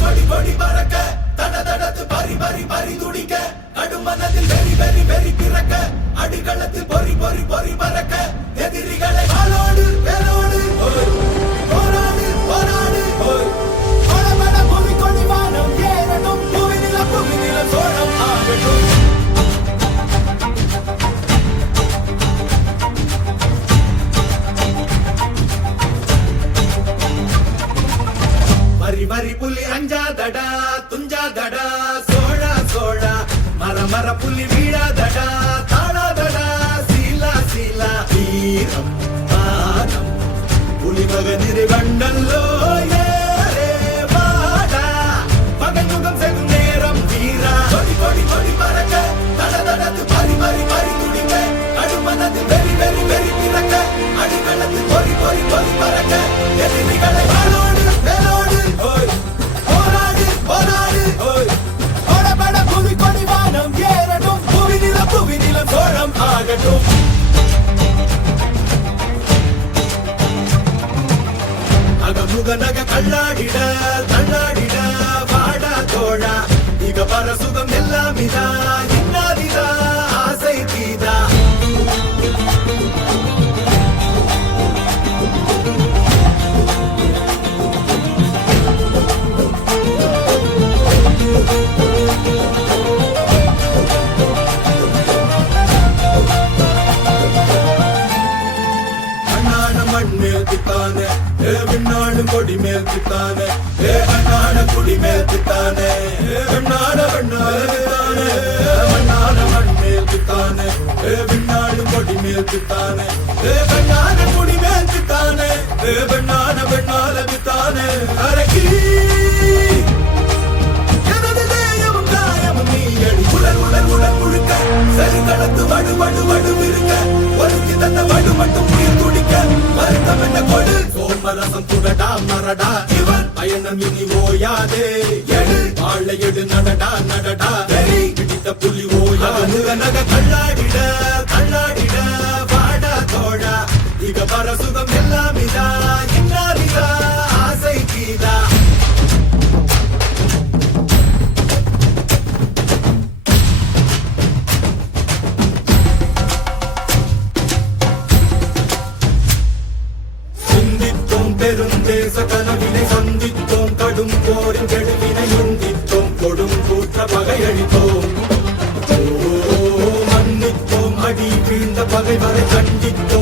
கொடி கொடி பறக்க தட தடத்து பறி பறி பறி துடிக்க கடுமனதில் வெறி வெறி வெறி பிறக்க அடிகளத்தில் பொறி பொறி பொறி பறக்க எதிரிகளை வாளோடு வேலோடு போராடு போராடு கொடபட பூமி கொடி வானம் ஏறட்டும் புவி நில சோழம் ஆகட்டும் வரி வரி புலி அஞ்சாதடா துஞ்சாதடா சோழா சோழா மர மர புலி வீழாதடா தாழாதடா சீலா சீலா வீரம் பானம் புலி மகனிரு கண்டல்லோ ஏரே வாடா பகல் முகம் செல்லும் நேரம் வீரா கொடி கொடி கொடி பறக்க தட தடத்து பறி பறி பறி துடிக்க அடுமனது வெறி வெறி வெறி பிறக்க அடிகளத்து பொறி பொறி பொறி பறக்க எதிரிகளை வாளோடு வேலோடு போராடு போராடு கொடபட பூமி கொடி வானம் ஏறட்டும் புவி நில சோழம் ஆகட்டும் அகமுக நக கல்லாடிட தள்ளாடிட வாடா தோழா இக வர சுகம் எல்லாம் இதா இன்னாதிதா ஆசை தீதா கொடி மேல் தித்தானே அண்ணான குடி மேல் தித்தானே அண்ணான வண்ணான மண்ணான மண் மேல் தித்தானே விண்ணாடு கொடி மேல் தித்தானே அண்ணான குடி மேல் தித்தானே வண்ணான வண்ணால வித்தானே அரக்கி எனது தேயமும் காயமும் நீ அடி உடல் உடல் உடல் முழுக்க சரி கலந்து வடு வடு வடு இருக்க ஒருத்தி தந்த வடு மட்டும் உயிர் துடிக்க வருத்தம் என்ன கொடு சோமரசம் துடடா மரடா இவன் பயணம் இனி ஓயாதே எடு வாழை எடு நடடா நடடா வெறி பிடித்த புலி ஓயா நக கல்லாடிட கல்லாடிட வாடா தோழா இக வர சுகம் எல்லாம் இதா இன்னாரிதா ஆசை கீதா பெருந்தேச கனவினை சந்தித்தோம் கடும் போரின் கெடுவினை எந்தித்தோம் கொடும் கூற்ற பகையளித்தோம் மன்னித்தோம் அடி வீழ்ந்த பகைவரை கண்டித்தோம்